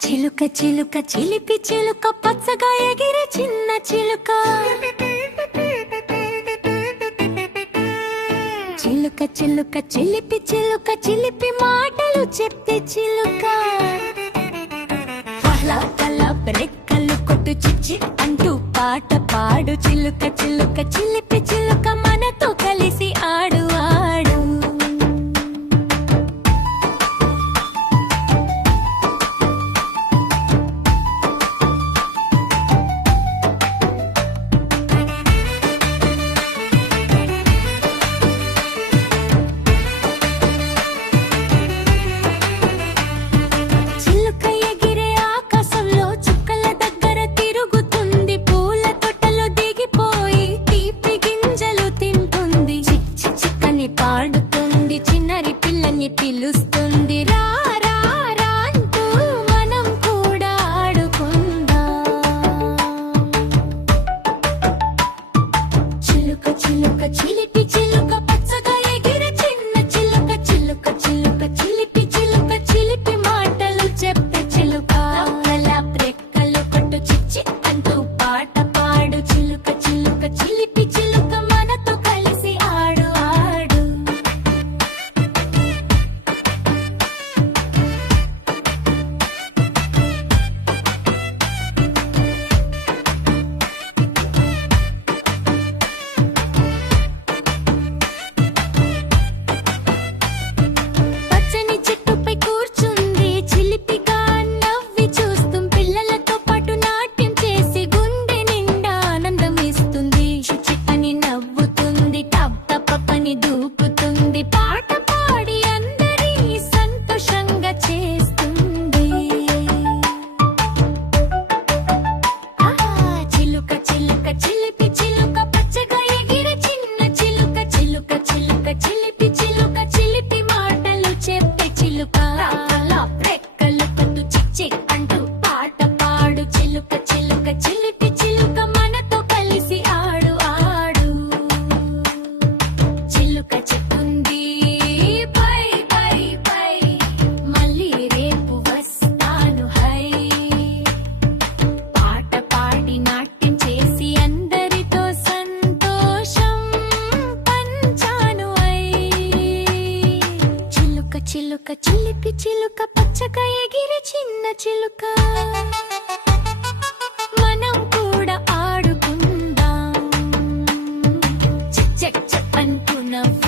చిలుక చిలుక చిలిపి చిలుక పచ్చగా ఎగిరే చిన్న చిలుక చిలుక చిలుక చిలిపి చిలుక చిలిపి మాటలు చెప్పే చిలుక రెక్కలు కొట్టు చిచ్చి అంటూ పాట పాడు చిలుక చిలుక చిలిపి చిలుక మనతో కలిసి ఆడు ఆడు పాడుతుంది చిన్నరి పిల్లని పిలుస్తుంది రా రా రా అంటూ మనం కూడా ఆడుకుందాం చిలుక చిలుక చిలిపి చిలుక పచ్చగా ఎగిరే చిన్న చిలుక చిలుక చిలుక చిలిపి చిలుక చిలిపి మాటలు చెప్పే చిలుక రెక్కలు కొట్టు చిచ్చి అంటూ పాట పాడు చిలుక చిలుక చిలిపి చిలుక మనతో కలిసి ఆడు ఆడు దూకుతుంది పాట పాడి అందరి సంతోషంగా చేస్తుంది చిలుక చిలుక చిలిపి చిలుక పచ్చగా ఎగిరే చిన్న చిలుక చిలుక చిలుక చిలిపి చిలుక చిలిపి మాటలు చెప్పే చిలుక రెక్కలు కొట్టు చిచ్చి అంటూ పాట పాడు చిలుక చిలుక చిలిపి చిలుక మనతో కలిసి ఆడు ఆడు చిలుక చెప్తుంది బై బై బై మళ్ళీ రేపు వస్తాను హై పాట పాడి నాట్యం చేసి అందరితో సంతోషం పంచాను చిలుక చిలుక చిలిపి చిలుక పచ్చగా ఎగిరే చిన్న చిలుక మనం కూడా ఆడుకుందాం చెక్ చెక్ చెక్ అంటూ నవ్వు